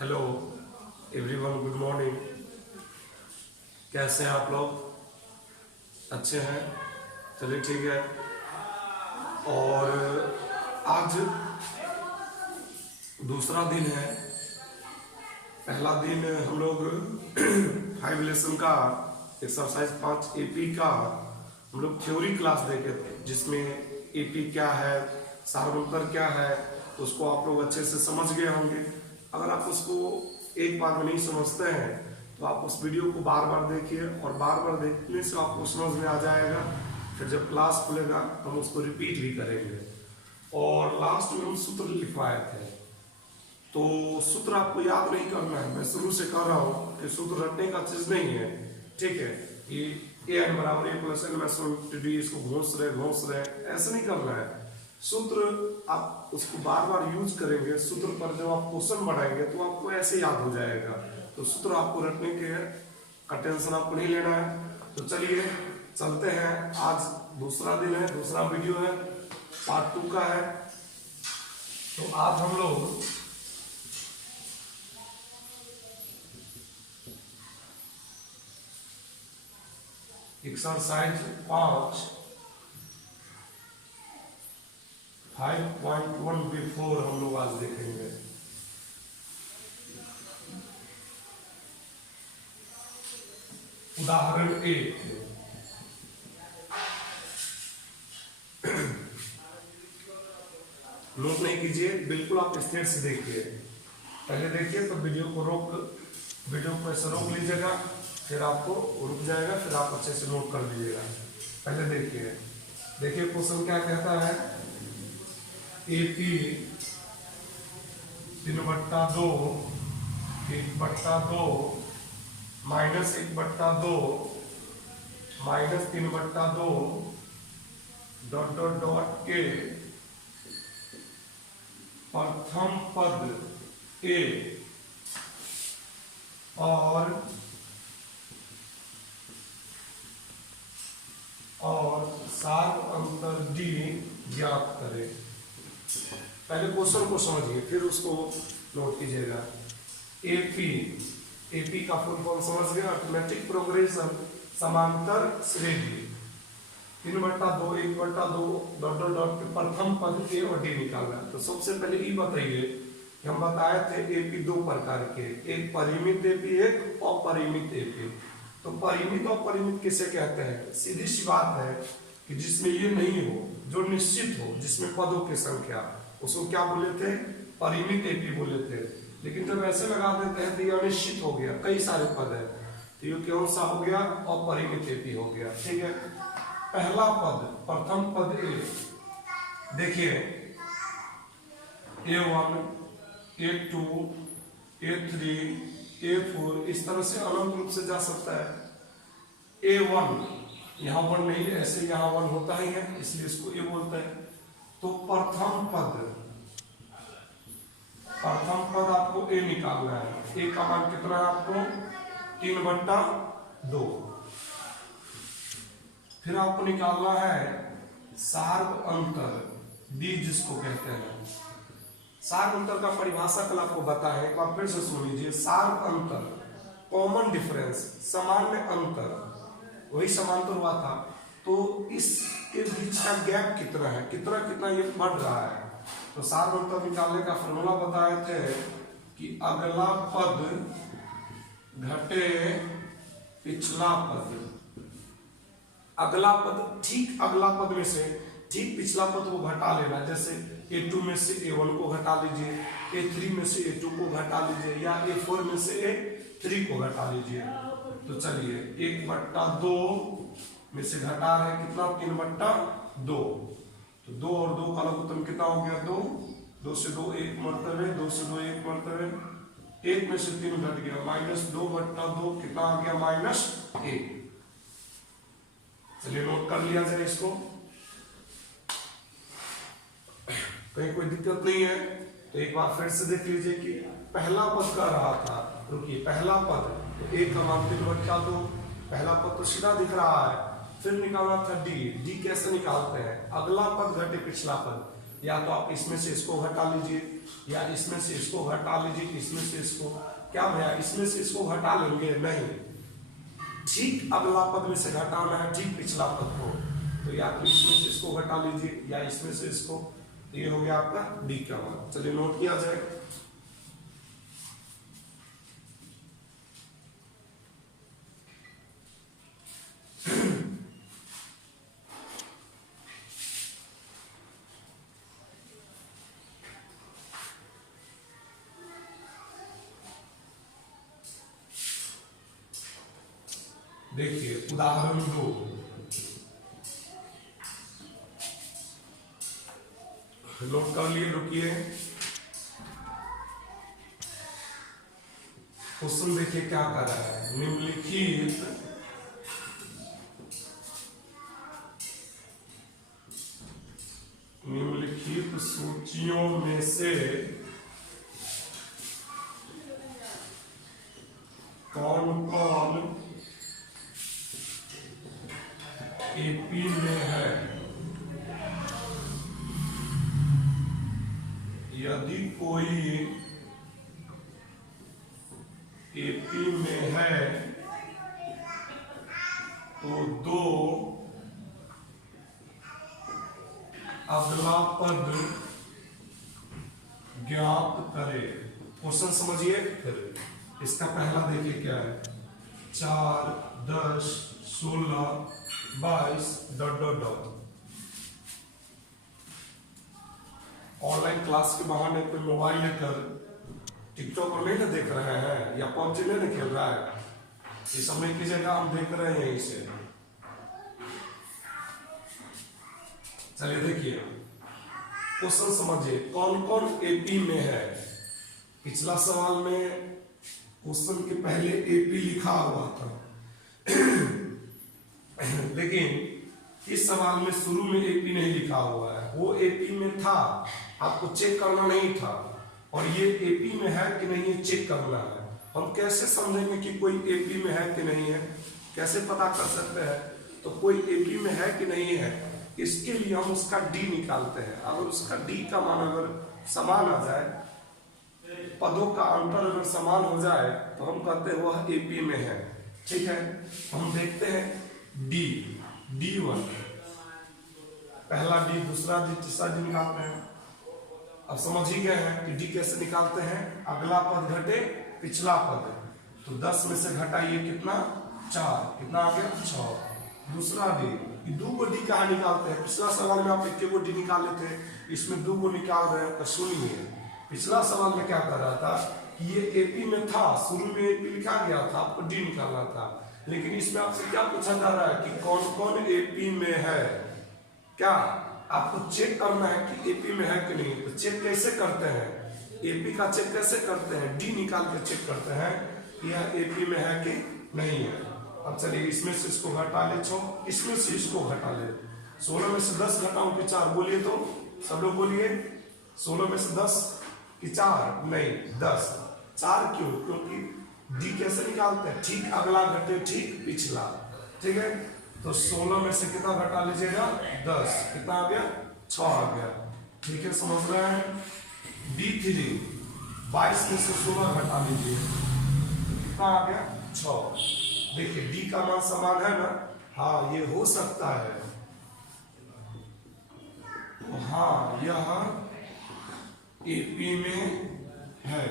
Hello everyone, good morning. कैसे हैं आप लोग? अच्छे हैं? चलिए ठीक है। और आज दूसरा दिन है। पहला दिन हम लोग 5 लेसन का एक्सरसाइज 5 एपी का हम लोग थ्योरी क्लास देखे थे, जिसमें एपी क्या है, सार्वभौमिक क्या है, उसको आप लोग अच्छे से समझ गए होंगे। अगर आप उसको एक बार में नहीं समझते हैं तो आप उस वीडियो को बार बार देखिए, और बार बार देखने से आपको समझ में आ जाएगा। फिर जब क्लास खुलेगा हम उसको रिपीट भी करेंगे। और लास्ट में हम सूत्र लिखवाए थे, तो सूत्र आपको याद नहीं करना है। मैं शुरू से कह रहा हूँ कि सूत्र रटने का चीज नहीं है, ठीक है। कि a बराबर a plus n minus D, इसको घोष रहे ऐसे नहीं करना है। सूत्र आप उसको बार बार यूज करेंगे, सूत्र पर जब आप क्वेश्चन बढ़ाएंगे तो आपको ऐसे याद हो जाएगा। तो सूत्र आपको रटने के का टेंशन आपको नहीं लेना है। तो चलिए चलते हैं। आज दूसरा दिन है, दूसरा वीडियो है, पार्ट 2 का है। तो आज हम लोग एक्सरसाइज 5.1 हम लोग आज देखेंगे। उदाहरण 1। नोट नहीं कीजिए, बिल्कुल आप स्टेट से देखिए। पहले देखिए तो वीडियो को ऐसे रोक लीजिएगा, फिर आपको रुक जाएगा, फिर आप अच्छे से नोट कर लीजिएगा। पहले देखिए क्वेश्चन क्या कहता है। AP 3/2 1/2 minus 1/2 minus 3/2 dot dot dot के प्रथम पद ए और सार अंतर डी ज्ञात करें। पहले क्वेश्चन को समझिए, फिर उसको नोट कीजिएगा। एपी का फुल फॉर्म समझ गए, अर्थमेटिक प्रोग्रेशन, समांतर श्रेणी। 3/2 1/2 डॉट डॉट डॉट के प्रथम पद ए और डी निकालना। तो सबसे पहले ये बताइए कि हम बताए थे एपी 2 प्रकार के, एक परिमित एपी, एक अपरिमित एपी। तो परिमित और परिमित किसे कहते हैं? सीधी सी बात है कि जिसमें ये नहीं हो, जो निश्चित हो, जिसमें पदों की संख्या, उसको क्या बोले थे? परिमित एपी बोले थे। लेकिन जब ऐसे लगा देते हैं तो ये अनिश्चित हो गया, कई सारे पद है, तो ये कौन सा हो गया? अपरिमित एपी हो गया, ठीक है। पहला पद, प्रथम पद ए, देखिए A1 A2 A3 A4 इस तरह से अनंत रूप से जा सकता है। A1 यहाँ 1 नहीं, ऐसे यहाँ 1 होता ही है, इसलिए इसको ए बोलते हैं। तो प्रथम पद आपको ए निकालना है। ए का मान कितना है आपको? 3/2। फिर आपको निकालना है सार्व अंतर डी, जिसको कहते हैं। सार्व अंतर का परिभाषा कल आपको बताया, एक बार फिर से सुन लीजिए। सार्व अंतर, कॉमन डिफरेंस, सामान्य अंतर, वही समांतर हुआ था। तो इसके बीच का गैप कितना है, कितना ये बढ़ रहा है। तो सार्व अंतर निकालने का फॉर्मूला बताए थे कि अगला पद घटे पिछला पद। अगला पद, ठीक अगला पद में से ठीक पिछला पद को घटा लेना। जैसे A2 में से A1 को घटा लीजिए, A3 में से A2 को घटा लीजिए, या A4 में से A3 को घटा लीजिए। तो चलिए 1/2 में से घटा रहे कितना? 3/2। तो 2 और 2 का लघुत्तम कितना हो गया? 2। 2 से 2 1 मरतबे, 2 से 2 1 मरतबे, 1 में से 3 घट गया, -2/2 कितना आ गया? -1। चलिए नोट कर लिया जाए इसको, कहीं कोई दिक्कत नहीं है। तो एक बार फिर से देख लीजिए कि पहला पद कर रहा था, रुकिए, पहला पद तो 1 का मान 3/2, पहला पद तो सीधा दिख रहा है। फिर निकालना था डी। डी कैसे निकालते हैं? अगला पद घटे पिछला पद। या तो आप इसमें से इसको घटा लीजिए, या इसमें से इसको घटा लीजिए, इसमें से इसको। क्या भैया इसमें से इसको घटा लेंगे? नहीं, ठीक अगला पद में से घटाना है, ठीक पिछला पद को। तो या तो इसमें से इसको घटा लीजिए या इसमें से इसको। ये हो गया आपका डी का मान। चलिए नोट किया जाए। देखिए उदाहरण 2, नोट कर लिए, रुकिए। क्वेश्चन देखिए क्या कर रहा है। निम्नलिखित सूचियों में से कौन कौन एपी में है? यदि कोई एपी में है तो 2 अगला पद ज्ञात करे। क्वेश्चन समझिए। फिर इसका पहला देखिए क्या है। 4, 10, 16, 22 ... ऑनलाइन क्लास के बहाने कोई मोबाइल लेकर टिकटॉक और नहीं ना देख रहे हैं, या पबजी नहीं ना खेल रहा है। ये सब नहीं कीजिएगा, हम देख रहे हैं इसे। चलिए देखिए क्वेश्चन समझिए, कौन कौन एपी में है। पिछला सवाल में क्वेश्चन के पहले एपी लिखा हुआ था लेकिन इस सवाल में शुरू में एपी नहीं लिखा हुआ है। वो एपी में था, आपको चेक करना नहीं था, और ये एपी में है कि नहीं ये चेक करना है। हम कैसे समझेंगे कि कोई एपी में है कि नहीं है? कैसे पता कर सकते हैं? तो कोई एपी में है कि नहीं है, इसके लिए हम उसका डी निकालते हैं। अगर उसका डी का मान अगर समान आ जाए, पदों का अंतर अगर समान हो जाए, तो हम कहते हैं वह एपी में है। ठीक है, हम देखते हैं डी, D1, पहला डी, दूसरा डी, तीसरा डी निकालते हैं। अब समझ ही गए हैं कि डी कैसे निकालते हैं। अगला पद घटे पिछला पद, तो 10 में से घटाइए कितना? 4, कितना आ गया? 6। दूसरा डी, 2 को डी कहाँ निकालते हैं? पिछला सवाल में आप 1 को डी निकाल लेते हैं, इसमें 2 को निकाल रहे हैं। तो सुनिए, पिछला सवाल में क्या कर रहा था कि ये एपी में था, शुरू में एपी लिखा गया था, आपको डी निकालना था। लेकिन इसमें आपसे क्या पूछा जा रहा है कि कौन कौन एपी में है। क्या आपको चेक करना है कि एपी में है कि नहीं। तो चेक कैसे करते हैं? एपी का चेक कैसे करते हैं? डी निकाल के चेक करते हैं यह एपी में है कि नहीं है। अब चलिए इसमें से इसको घटा ले 6, इसमें से इसको घटा ले। 16 में से 10 घटाऊं कि 4? बोलिए तो, सब लोग बोलिए। 16 में से 10 कि 4? नहीं, 10। 4 क्यों? क्योंकि डी कैसे निकालते हैं? ठीक अगला घटे ठीक पिछला। ठीक है, तो 16 में से कितना घटा लीजिएगा? 10। कितना आ गया? 6 आ गया। ठीक है, समझ रहे हैं। D3, 22 में से 16 घटा लीजिए, कितना आ गया? 6। देखिए डी का मान समान है ना। हाँ, ये हो सकता है। हाँ, यह एपी में है।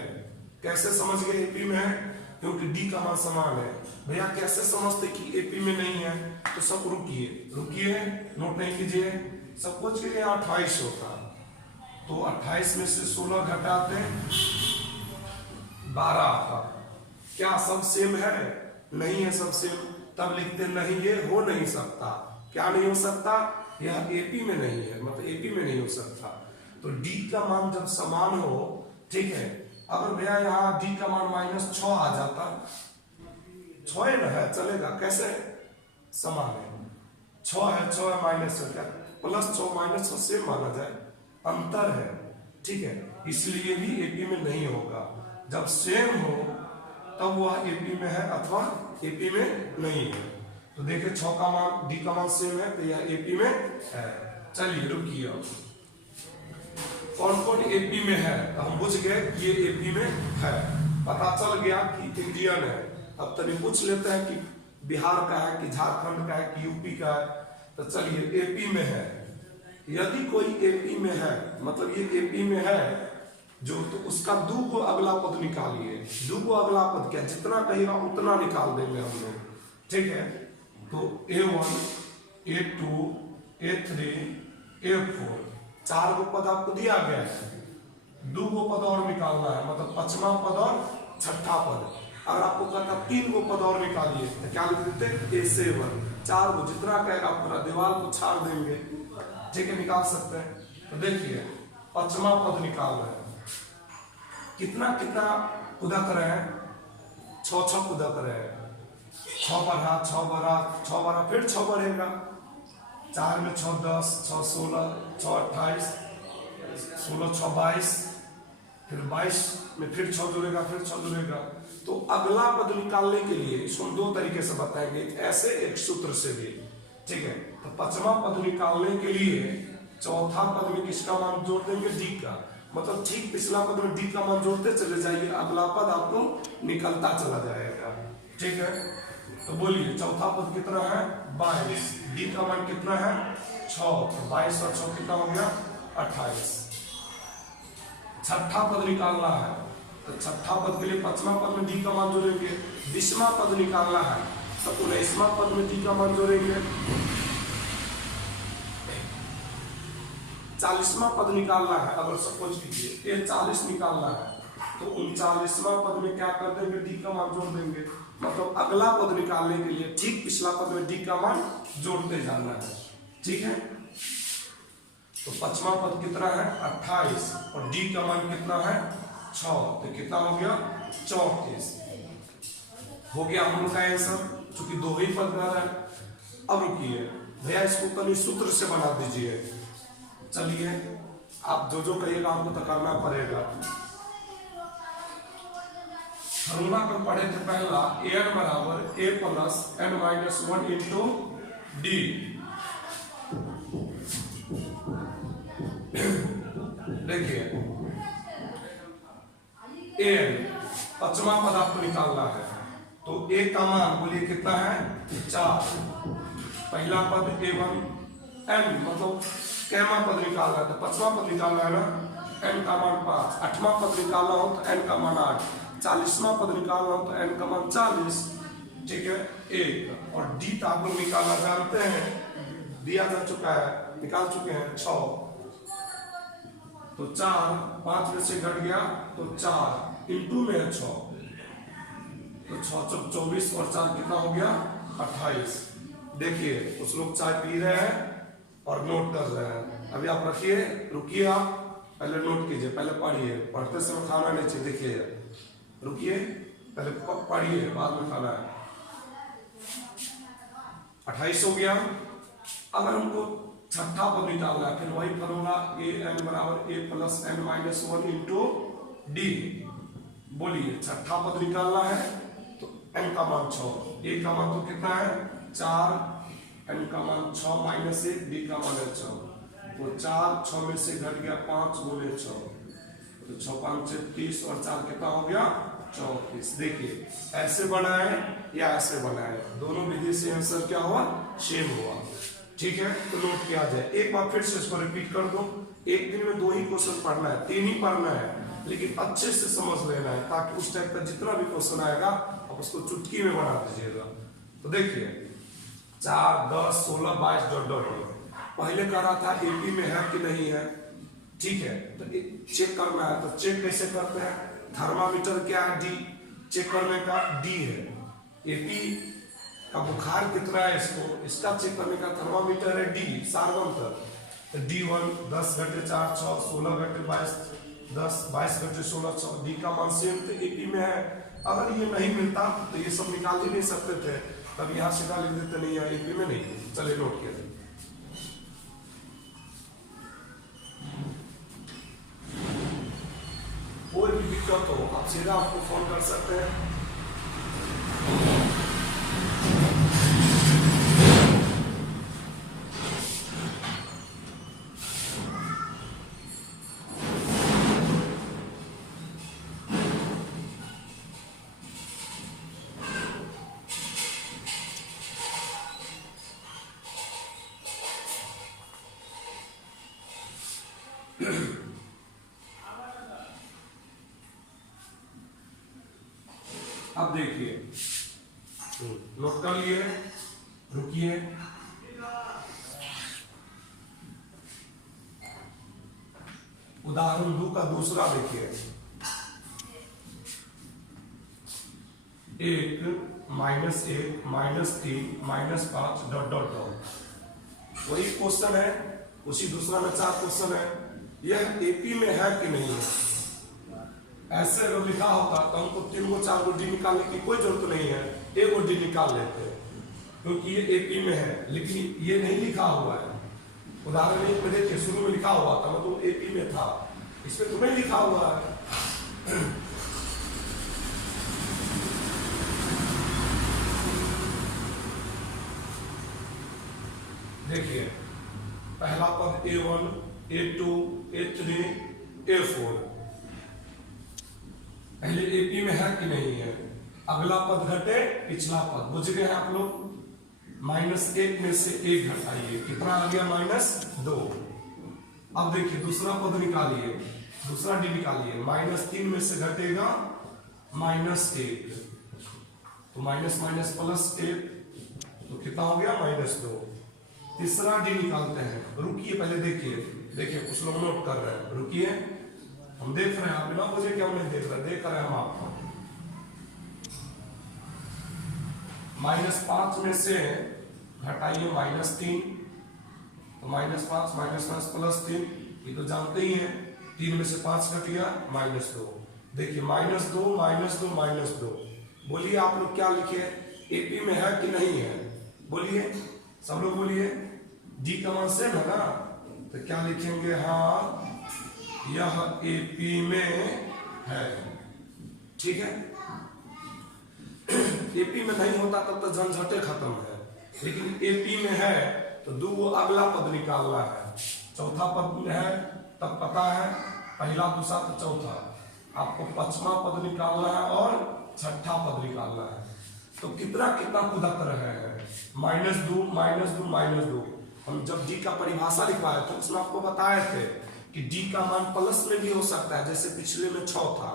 कैसे समझ गए एपी में है? क्योंकि डी का मान समान है। भैया कैसे समझते कि एपी में नहीं है? तो सब रुकिए, नोट नहीं कीजिए। सपोज के लिए 28 होता, तो 28 में से 16 घटाते 12 आता। क्या सब सेम है? नहीं है सब सेम। तब लिखते नहीं, ये हो नहीं सकता। क्या नहीं हो सकता? यह एपी में नहीं है, मतलब एपी में नहीं हो सकता। तो डी का मान जब समान हो, ठीक है। अगर भैया यहाँ डी का मान -6 आ जाता, 6 न है चलेगा, कैसे? समान है, 6 है, 6 है -6 क्या? +6 -6 सेम माना जाए, अंतर है। ठीक है, इसलिए भी एपी में नहीं होगा। जब सेम हो तब वह एपी में है अथवा एपी में नहीं है। तो देखिए 6 का मान, डी का मान सेम है, तो यह एपी में है। चलिए रुकिए। कौन कौन एपी में है, तो हम बुझ गए कि ये एपी में है, पता चल गया कि इंडियन है। अब तभी पूछ लेते हैं कि बिहार का है कि झारखंड का है कि यूपी का है, तो चलिए एपी में है। यदि कोई एपी में है, मतलब ये एपी में है जो, तो उसका दो को अगला पद निकालिए। दो को अगला पद क्या, जितना कहेगा उतना निकाल देंगे हम लोग, ठीक है। तो A1, A2, A3, A4 चार को पद आपको दिया गया है, दो को पद और निकालना है, मतलब पांचवा पद और छठा पद। अगर आपको कहता तीन को पद और निकालिए तो क्या लिख देते, A7। चार को जितना कहेगा पूरा दीवार को छाड़ देंगे, ठीक है, निकाल सकते हैं। तो देखिए पांचवा पद निकालना है, कितना कितना खुदा करे हैं, 6 खुदा करे हैं, 6 बढ़ा 6 बढ़ा 6 बढ़ा, फिर 6 बढ़ेगा, 4 में 6 10, 6 16, 6 28, 16 6 22, फिर 22 में फिर 6 जुड़ेगा, फिर 6 जुड़ेगा। तो अगला पद निकालने के लिए इसको हम दो तरीके से बताएंगे, ऐसे एक सूत्र से भी, ठीक है। तो पांचवा पद निकालने के लिए चौथा पद में किसका मान जोड़ देंगे, डी का, मतलब ठीक पिछला पद में डी का मान जोड़ते चले जाइए, अगला पद आपको निकलता चला जाएगा, ठीक है। तो बोलिए चौथा पद कितना है, 22, डी का मान कितना है 6, तो 22 और 6 कितना हो गया 28। छठा पद निकालना है, तो छठा पद के लिए पांचवा पद में डी का मान जोड़ेंगे। 20वां पद निकालना है तो 19वां पद में डी का मान जोड़ेंगे। 40वां पद निकालना है, अगर सपोज कीजिए ये 40 निकालना है तो 39वां पद में क्या कर देंगे, डी का मान जोड़ देंगे। मतलब अगला पद निकालने के लिए ठीक पिछला पद में डी का मान जोड़ते जाना है, ठीक है। तो पांचवा पद कितना है 28 और डी का मान कितना है 6, तो कितना हो गया 34 हो गया हम लोग का आंसर, चूंकि दो ही पद रह रहा है। अब रुकिए भैया, इसको कभी सूत्र से बना दीजिए। चलिए आप जो कहिएगा हमको तो करना पड़ेगा। फॉर्मूला पर पढ़े थे पहला, n बराबर a plus n minus 1 into D. देखिए n पांचवा पद आपको निकालना है, तो a का मान बोलिए कितना है 4, पहला पद a1, n मतलब कैमा पद निकालना है, तो पांचवा पद निकालना है ना, n का मान 5, 8वां पद निकालना हो तो n का मान 8, 40वां पद निकालना हो तो n का मान 40, ठीक है 1। और d तो आप लोग निकालना जानते हैं, दिया जा चुका है, निकाल चुके हैं 6, तो 4 5 में से घट गया तो 4 इंटू में है 6, तो 6 24 और 4 कितना हो गया 28। देखिए कुछ लोग चाय पी रहे हैं और नोट कर रहे हैं, अभी आप रखिए, रुकिए, आप पहले नोट कीजिए, पहले पढ़िए, पढ़ते समय खाना नहीं चाहिए। देखिए रुकिए, पहले पढ़िए बाद में खाना है। 28 हो गया। अगर हमको छठा पद निकालना है, फिर वही फॉर्मूला ए एन बराबर A plus N minus 1 into D. बोलिए छठा पद निकालना है तो एन का मान 6, ए का मान तो कितना है 4, एन का मान 6 माइनस 1, डी का मान है 6, तो 4 6 में से घट गया 5 गुने 6, तो 6 5 30 और 4 कितना हो गया 34। देखिए ऐसे बनाए या ऐसे बनाए, दोनों विधि से आंसर क्या हुआ सेम हुआ, ठीक है। तो नोट किया जाए, एक बार फिर से इसको रिपीट कर दो। एक दिन में 2 ही क्वेश्चन पढ़ना है, 3 ही पढ़ना है, लेकिन अच्छे से समझ लेना है, ताकि उस टाइप का जितना भी क्वेश्चन आएगा आप उसको चुटकी में बना दीजिएगा। तो देखिए 4 10 16 22 डॉट डॉट, पहले कह रहा था एपी में है कि नहीं है, ठीक है। तो चेक करना है, तो चेक कैसे करते हैं, थर्मामीटर क्या है डी, चेक करने का डी है, एपी का बुखार कितना है इसका चेक करने का थर्मामीटर है डी, सार्वम तक, तो D1 10 घटे 4 6, 16 घटे 22 10, 22 घटे 16 6, डी का मान सेम तो एपी में है। अगर ये नहीं मिलता तो ये सब निकाल ही नहीं सकते थे, तब यहाँ सीधा लिख देते नहीं है एपी में नहीं। चलिए नोट किया, कोई भी दिक्कत हो आप सीधा आपको फोन कर सकते हैं। अब देखिए, नोट कर लिए, रुकिए। उदाहरण 2 का दूसरा देखिए, 1 -1 -3 -5 डॉट डॉट डॉट। वही क्वेश्चन है, उसी दूसरा में 4 क्वेश्चन है। यह एपी में है कि नहीं है? ऐसे अगर लिखा होता तो हमको 3 गो 4 गो डी निकालने की कोई जरूरत नहीं है, एक गो डी निकाल लेते हैं, क्योंकि ये एपी में है। लेकिन ये नहीं लिखा हुआ है। उदाहरण 1 में देखिए, शुरू में लिखा हुआ था, मतलब एपी में था, इसमें तो नहीं लिखा हुआ है। देखिए, पहला पद A1 A2 A3 A4, पहले एपी में है कि नहीं है? अगला पद घटे पिछला पद, बुझ गए आप लोग। -1 में से 1 घटाइए, कितना आ गया? -2। अब देखिए दूसरा पद निकालिए, दूसरा डी निकालिए। -3 में से घटेगा -1, तो माइनस माइनस प्लस 1, तो कितना हो गया? -2। तीसरा डी निकालते हैं। रुकिए, पहले देखिए, देखिए कुछ लोग नोट कर रहे हैं, रुकिए, हम देख रहे हैं। आप बिना मुझे क्यों नहीं देख रहे? देख रहे हैं हम आपको। -5 में से घटाइए -3, तो -5 -3, ये तो जानते ही हैं। 3 में से 5 घट गया, -2। देखिए -2 बोलिए आप लोग क्या लिखे? एपी में है कि नहीं है? बोलिए, सब लोग बोलिए। डी का मान सेम है ना, तो क्या लिखेंगे? हाँ, यह एपी में है। ठीक है, एपी में नहीं होता तब तो झंझटे खत्म है, लेकिन एपी में है तो 2 अगला पद निकालना है। चौथा पद में है तब पता है, पहला दूसरा तो चौथा, आपको 5वां पद निकालना है और 6ठा पद निकालना है। तो कितना कितना कूदा कर रहे हैं? -2 हम जब डी का परिभाषा लिखवाए थे उसमें आपको बताए थे कि डी का मान प्लस में भी हो सकता है, जैसे पिछले में 6 था।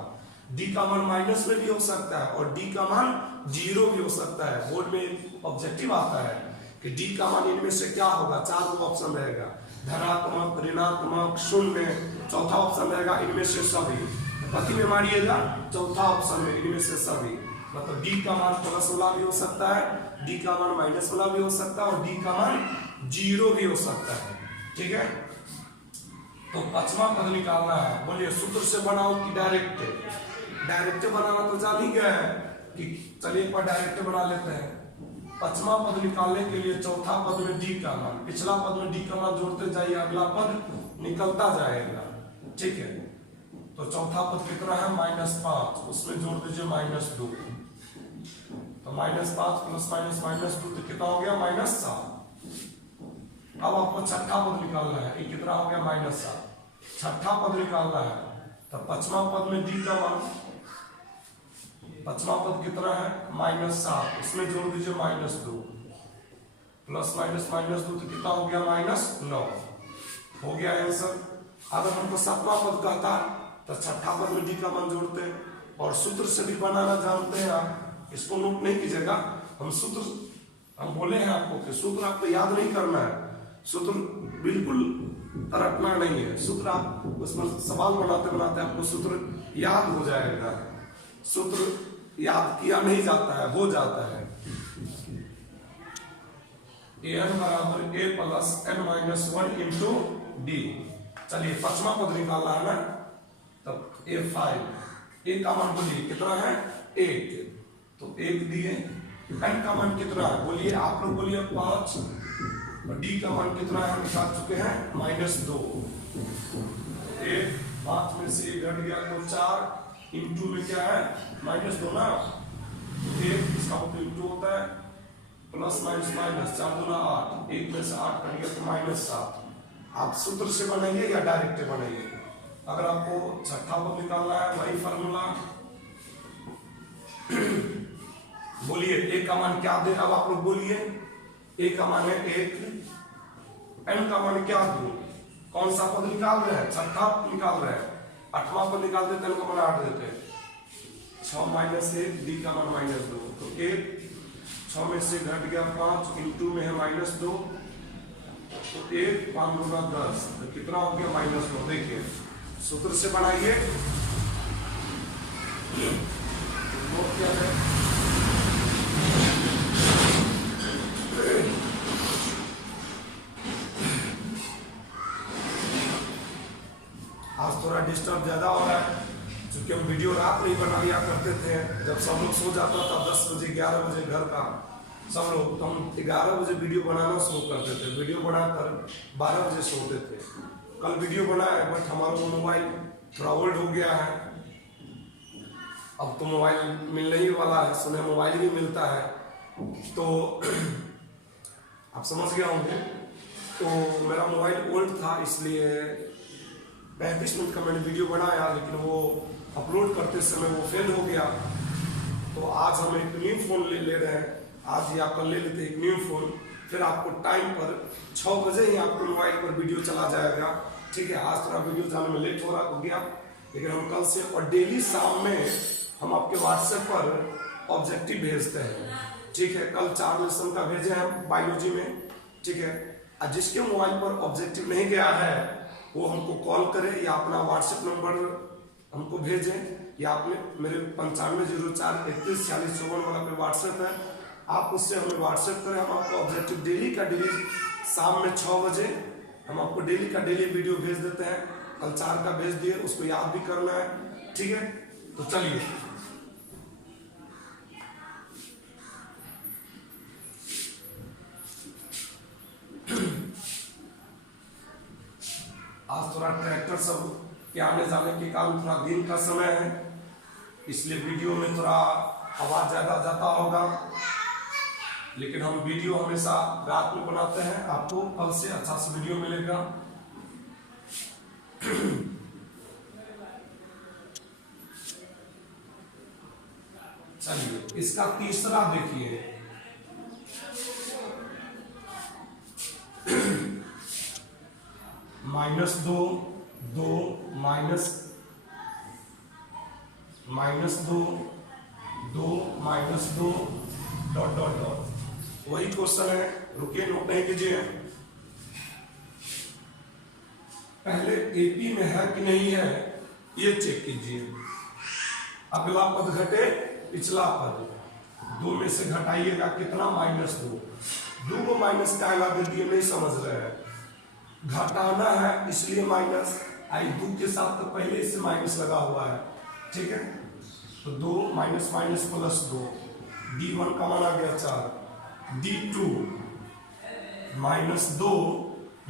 डी का मान माइनस में भी हो सकता है और डी का मान 0 भी हो सकता है। बोर्ड में ऑब्जेक्टिव आता है कि डी का मान इनमें से क्या होगा? 4 ऑप्शन रहेगा, धनात्मक, ऋणात्मक, शून्य। चौथा ऑप्शन रहेगा इनमें से सभी। कथी में मारिएगा? चौथा ऑप्शन में, इनमें से सभी। मतलब डी का मान प्लस वाला भी हो सकता है, डी का मान माइनस वाला भी हो सकता है और डी का मान 0 भी हो सकता है। ठीक है, तो 5वां पद निकालना है। बोलिए, सूत्र से बनाओ कि डायरेक्ट? डायरेक्ट बनाना तो जान ही गए हैं कि चलिए एक बार डायरेक्ट बना लेते हैं। 5वां पद निकालने के लिए चौथा पद में डी का मान, पिछला पद में डी का मान जोड़ते जाइए, अगला पद निकलता जाएगा। ठीक है, तो चौथा पद कितना है? -5, उसमें जोड़ दीजिए -2, तो -5 प्लस -2 तो कितना हो गया? -7। अब आपको छठा पद निकालना है, ये कितना हो गया? -7। छठा पद निकालना है, तो 5वां पद में डी का मान, 5वां पद कितना है? -7, उसमें जोड़ दीजिए -2, प्लस -2 तो कितना हो गया? -9। हो गया आंसर। अगर हमको 7वां पद कहता तो छठा पद में डी का मान जोड़ते, और सूत्र से भी बनाना जानते हैं आप, इसको नोट नहीं कीजिएगा। हम सूत्र, हम बोले हैं आपको कि सूत्र आपको याद नहीं करना है, सूत्र बिल्कुल रटना नहीं है। सूत्र आप उसमें सवाल बनाते बनाते आपको सूत्र याद हो जाएगा। सूत्र याद किया नहीं जाता है, हो जाता है। an बराबर a plus n-1 into D. चलिए 5वां पद निकालना है ना, तब a5, a का मान बोलिए कितना है? 1, तो 1 दिए। n का मान कितना है? बोलिए आप लोग, बोलिए 5, और डी का मान कितना है? हम निकाल चुके हैं -2। 1 5 में से घट गया तो 4, इंटू में क्या है? -2 ना, 1 इसका मतलब इंटू होता है, प्लस माइनस 4 दूना 8, 1 में से 8 कट गया तो -7। आप सूत्र से बनाइए या डायरेक्ट बनाइए। अगर आपको छठा पद निकालना है, वही फॉर्मूला। बोलिए ए का मान क्या दे? अब आप लोग बोलिए, ए का मान है 1, एन का मान क्या दूं? कौन सा पद निकाल रहे हैं, छठा निकाल रहे हैं, आठवां पद निकालते तेल का मान 8 देते हैं, 6 माइनस 1 डी का मान -2, तो 1 6 में से घट गया 5 इंटू में है -2, तो 1 5 गुना 10, तो कितना हो गया -2। देखिए सूत्र से बनाइए, वो क्या है, आज थोड़ा डिस्टर्ब ज्यादा हो रहा है क्योंकि हम वीडियो रात में ही बना लिया करते थे, जब सब लोग सो जाता था 10 बजे 11 बजे घर का सब लोग, तो हम 11 बजे वीडियो बनाना शुरू करते थे, वीडियो बनाकर 12 बजे सोते थे। कल वीडियो बनाया बट हमारा मोबाइल थोड़ा ओल्ड हो गया है, अब तो मोबाइल मिलने ही वाला है, सुने मोबाइल भी मिलता है, तो आप समझ गया होंगे। तो मेरा मोबाइल ओल्ड था इसलिए 35 मिनट का मैंने वीडियो बनाया, लेकिन वो अपलोड करते समय वो फेल हो गया। तो आज हम एक न्यू फोन ले रहे हैं, आज या कल ले लेते हैं एक न्यू फोन, फिर आपको टाइम पर 6 बजे ही आपको मोबाइल पर वीडियो चला जाएगा, ठीक है। आज थोड़ा वीडियो जाने में लेट हो गया, लेकिन हम कल से और डेली शाम में हम आपके व्हाट्सएप पर ऑब्जेक्टिव भेजते हैं, ठीक है। कल 4 लेसन का भेजे हैं बायोलॉजी में, ठीक है। और जिसके मोबाइल पर ऑब्जेक्टिव नहीं गया है वो हमको कॉल करे या अपना व्हाट्सएप नंबर हमको भेजें, या आपने मेरे 9504314654 वाला पे व्हाट्सएप है, आप उससे हमें व्हाट्सएप करें, हम आपको ऑब्जेक्टिव डेली का डेली शाम में 6 बजे हम आपको डेली का डेली वीडियो भेज देते हैं। कल 4 का भेज दिए, उसको याद भी करना है, ठीक है। तो चलिए आज थोड़ा ट्रैक्टर सब के आने जाने के कारण थोड़ा दिन का समय है, इसलिए वीडियो में थोड़ा आवाज ज्यादा जाता होगा, लेकिन हम वीडियो हमेशा रात में बनाते हैं, आपको कल से अच्छा सा वीडियो मिलेगा। चलिए इसका तीसरा देखिए, -2 2 -2 2 -2 डॉट डॉट डॉट, वही क्वेश्चन है, रुकिए नोट नहीं कीजिए। पहले एपी में है कि नहीं है ये चेक कीजिए, अगला पद घटे पिछला पद, 2 में से घटाइएगा कितना -2, 2 को माइनस का लगा दे दिए, नहीं समझ रहे हैं, घटाना है इसलिए माइनस, आई 2 के साथ तो पहले से माइनस लगा हुआ है, ठीक है। तो 2 माइनस माइनस प्लस 2, D1 का मान आ गया 4, D2 -2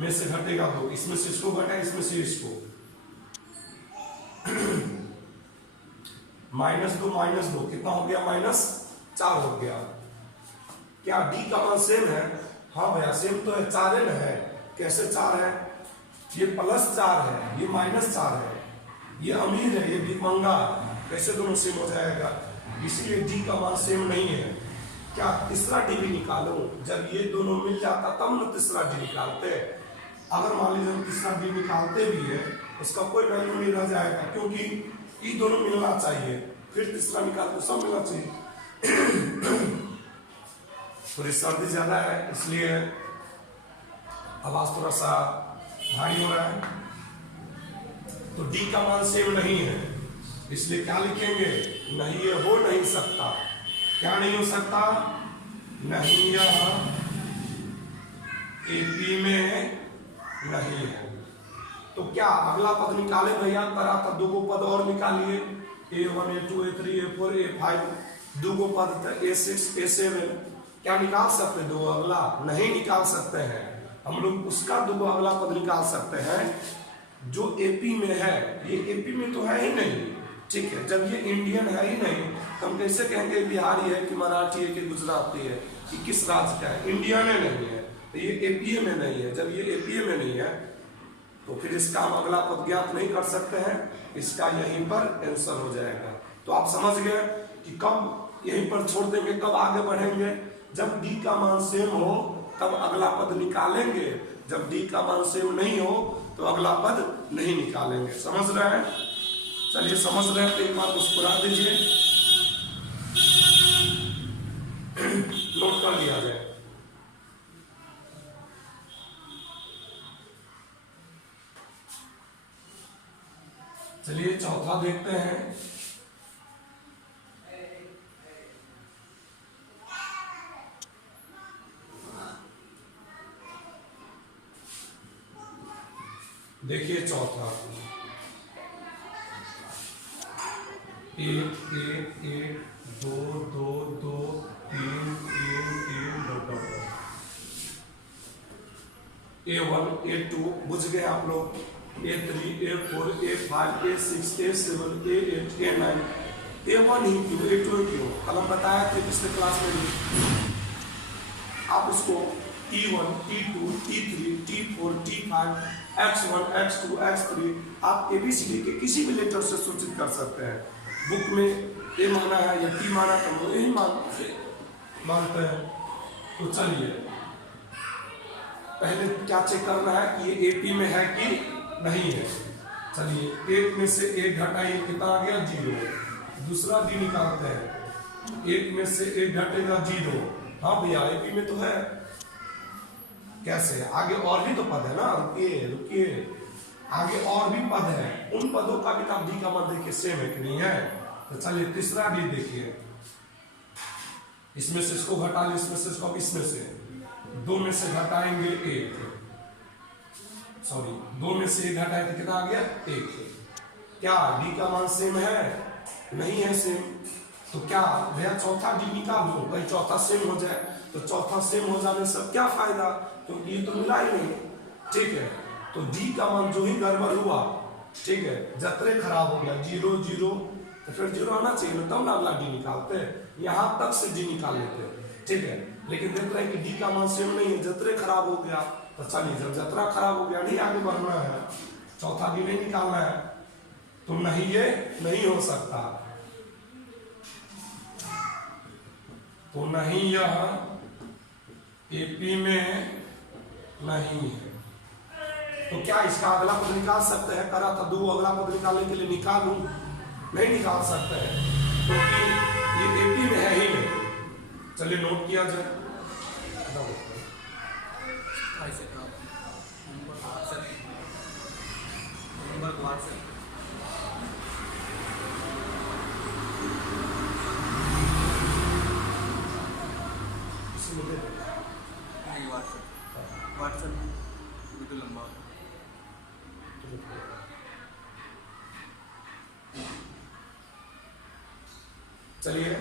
में से घटेगा 2, इसमें से इसको घटा, इसमें से इसको, -2 कितना हो गया, -4 हो गया। क्या D का मान सेम है? हाँ भैया सेम तो है, 4 है। कैसे 4 है? ये +4 है, ये -4 है, ये अमीर है, ये भिखमंगा है, कैसे दोनों सेम हो जाएगा? इसीलिए डी का मान सेम नहीं है। क्या तीसरा डी भी निकालो? जब ये दोनों मिल जाता तब ना तीसरा डी निकालते। अगर मान लीजिए हम तीसरा डी निकालते भी है, उसका कोई वैल्यू नहीं रह जाएगा, क्योंकि ये दोनों मिलना चाहिए, फिर तीसरा निकाल तो सब मिलना चाहिए। थोड़ी सर्दी ज्यादा है इसलिए आवाज थोड़ा सा भारी हो रहा है। तो डी का मान सेम नहीं है, इसलिए क्या लिखेंगे? नहीं ये हो नहीं सकता। क्या नहीं हो सकता? नहीं यह एपी में नहीं है। तो क्या अगला पद निकाले भैया? करा था, 2 पद और निकालिए, A1 A2 A3 A4 A5, 2 पद A6 A7। क्या निकाल सकते 2 अगला? नहीं निकाल सकते हैं। हम लोग उसका 2 अगला पद निकाल सकते हैं जो एपी में है। ये एपी में तो है ही नहीं, ठीक है। जब ये इंडियन है ही नहीं, हम कैसे कहेंगे बिहारी है कि मराठी है कि गुजराती है कि किस राज्य का है? इंडियन है नहीं है, तो ये एपीए में नहीं है। जब ये एपीए में नहीं है तो फिर इसका हम अगला पद ज्ञात नहीं कर सकते हैं, इसका यहीं पर आंसर हो जाएगा। तो आप समझ गए कि कब यहीं पर छोड़ देंगे, कब आगे बढ़ेंगे? जब डी का मान सेम हो तब अगला पद निकालेंगे, जब डी का मान सेम नहीं हो तो अगला पद नहीं निकालेंगे। समझ रहे हैं? चलिए समझ रहे हैं तो एक बार मुस्कुरा दीजिए, नोट कर लिया जाए। चलिए चौथा देखते हैं। देखिए चौथा, 1 1 1 2 2 2 3 3 3 डॉट A1 A2 बुझ गए आप लोग, A3 A4 A5 A6 A7 A8 A9 A1 ही क्यों, A2 क्यों, कल हम बताया थे पिछले क्लास में भी। आप उसको T1 T2 T3 T4 T5 X1 X2 X3 आप ABCD के किसी भी लेटर से सूचित कर सकते हैं। बुक में A माना है या T माना तो वो यही मानते हैं। तो चलिए पहले क्या चेक करना है कि ये AP में है कि नहीं है। चलिए 1 में से 1 घटाइए, कितना आ गया 0। दूसरा D निकालते हैं, 1 में से 1 घटेगा 0। हाँ भैया AP में तो है। कैसे? आगे और भी तो पद है ना, रुकिए रुकिए, आगे और भी पद है, उन पदों का भी आप D का मान देखिए सेम है कि नहीं है। तो चलिए तीसरा D देखिए, इसमें से इसको घटा ले, इसमें से इसको, इसमें से 2 में से घटाएंगे 1, सॉरी 2 में से 1 घटाए तो कितना आ गया 1। क्या D का मान सेम है? नहीं है सेम। तो क्या भैया चौथा D निकाल लो, भाई चौथा सेम हो जाए। तो चौथा सेम हो जाने से क्या फायदा, क्योंकि ये तो मिला ही नहीं। ठीक है, तो D का मान जो ही गड़बड़ हुआ, ठीक है, जतरे खराब हो गया 0 0, तो फिर 0 आना चाहिए ना, तब ना अगला D निकालते। यहाँ तक से D निकाल लेते, ठीक है। लेकिन देख रहे हैं कि D का मान सेम नहीं है, जतरे खराब हो गया। तो चलिए जब जतरा खराब हो गया नहीं आगे बढ़ना है, चौथा D नहीं निकालना है, तो नहीं ये नहीं हो सकता। तो नहीं यह AP में नहीं है। तो क्या इसका अगला पद निकाल सकते हैं? करा था 2, अगला पद निकालने के लिए निकालूं, नहीं निकाल सकते हैं क्योंकि ये AP में है ही नहीं। चलिए नोट किया जाए। चलिए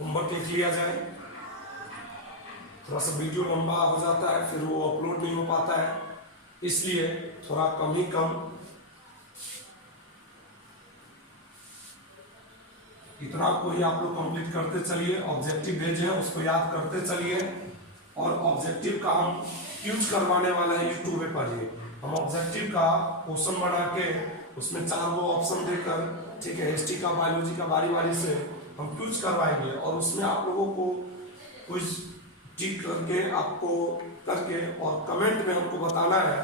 होमवर्क लिख लिया जाए। थोड़ा सा वीडियो लंबा हो जाता है, फिर वो अपलोड नहीं हो पाता है, इसलिए थोड़ा कम ही कम, इतना को ही आप लोग कंप्लीट करते चलिए। ऑब्जेक्टिव भेजे हैं उसको याद करते चलिए, और ऑब्जेक्टिव का हम यूज करवाने वाला है यूट्यूब पे पढ़िए। हम ऑब्जेक्टिव का क्वेश्चन बना के उसमें 4 वो ऑप्शन देकर, ठीक है, हिस्ट्री का बायोलॉजी का बारी बारी से हम यूज करवाएंगे, और उसमें आप लोगों को कुछ टिक करके आपको करके और कमेंट में हमको बताना है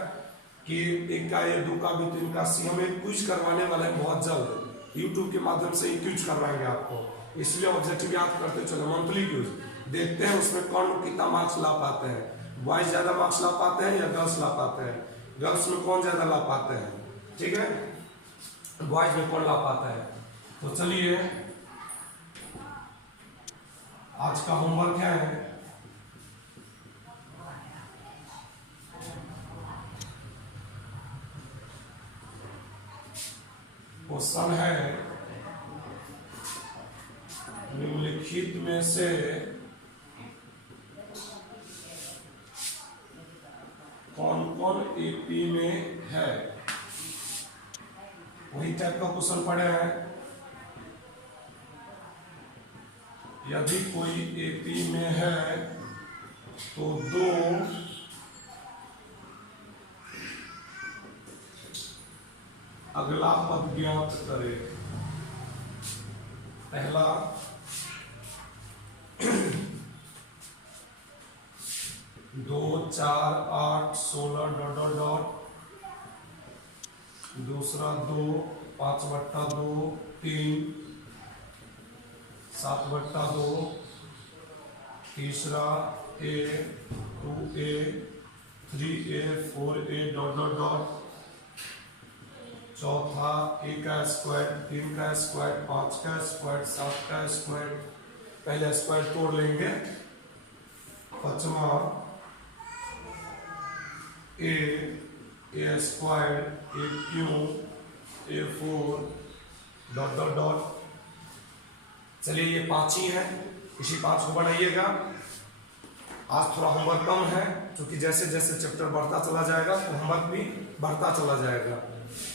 कि 1 का A 2 का B 3 का C। हम एक क्विज करवाने वाले हैं बहुत जल्द, यूट्यूब के माध्यम से एक क्विज करवाएंगे आपको, इसलिए ऑब्जेक्टिव याद करते चलो। मंथली क्विज देखते हैं उसमें कौन कितना मार्क्स ला पाते हैं। बॉयज ज्यादा मार्क्स ला पाते हैं या गर्ल्स ला पाते हैं? गर्ल्स में कौन ज्यादा ला पाते हैं, ठीक है, बॉयज में कौन ला पाता है। तो चलिए आज का होमवर्क है, क्वेश्चन है निम्नलिखित में से कौन कौन AP में है। वही टाइप का क्वेश्चन पड़े हैं। यदि कोई AP में है तो 2 अगला पद ज्ञात करे। पहला 2 4 8 16 डॉट डॉट डॉट, दूसरा 2 5/2 3 7/2, तीसरा a 2a 3a 4a dot dot dot, चौथा a का स्क्वायर 3 का स्क्वायर 5 का स्क्वायर 7 का स्क्वायर, पहले स्क्वायर तोड़ लेंगे, पांचवा a square a cube a 4 dot dot dot. चलिए ये 5 ही है, इसी 5 को बनाइएगा। आज थोड़ा होमवर्क कम है क्योंकि जैसे जैसे चैप्टर बढ़ता चला जाएगा तो होमवर्क भी बढ़ता चला जाएगा।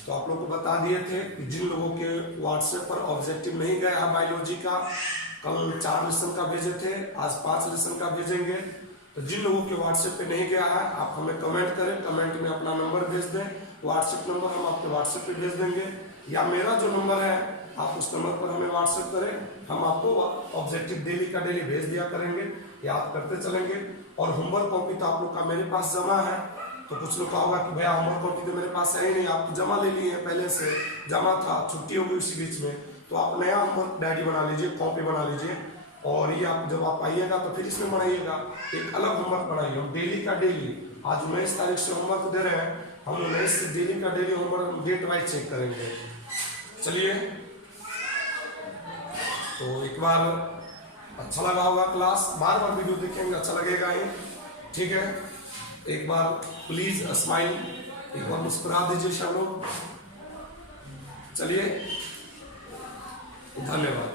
तो आप लोग को बता दिए थे कि जिन लोगों के व्हाट्सएप पर ऑब्जेक्टिव नहीं गया है बायोलॉजी का, कल 4 लेसन का भेजे थे, आज 5 लेसन का भेजेंगे। तो जिन लोगों के व्हाट्सएप पे नहीं गया है आप हमें कमेंट करें, कमेंट में अपना नंबर भेज दें, व्हाट्सएप नंबर हम आपके व्हाट्सएप पे भेज देंगे, या मेरा जो नंबर है आप उस नंबर पर हमें व्हाट्सएप करें, हम आपको ऑब्जेक्टिव डेली का डेली भेज दिया करेंगे, याद करते चलेंगे। और होमवर्क कॉपी तो आप लोग का मेरे पास जमा है। तो कुछ लोग का होगा कि भैया होमवर्क कॉपी तो मेरे पास है ही नहीं, आप जमा ले लिए हैं, पहले से जमा था, छुट्टी हो गई उसी बीच में, तो आप नया होमवर्क डायरी बना लीजिए, कॉपी बना लीजिए, और ये आप जब आप आइएगा तो फिर इसमें बनाइएगा, एक अलग होमवर्क बनाइए। हम डेली का डेली, आज 19 तारीख से होमवर्क दे रहे हैं, हम 19 से डेली का daily homework date wise check करेंगे। चलिए, तो एक बार अच्छा लगा होगा क्लास, बार बार वीडियो देखेंगे अच्छा लगेगा ही, ठीक है। एक बार प्लीज स्माइल, एक बार मुस्कुरा दीजिए सब लोग। चलिए, धन्यवाद।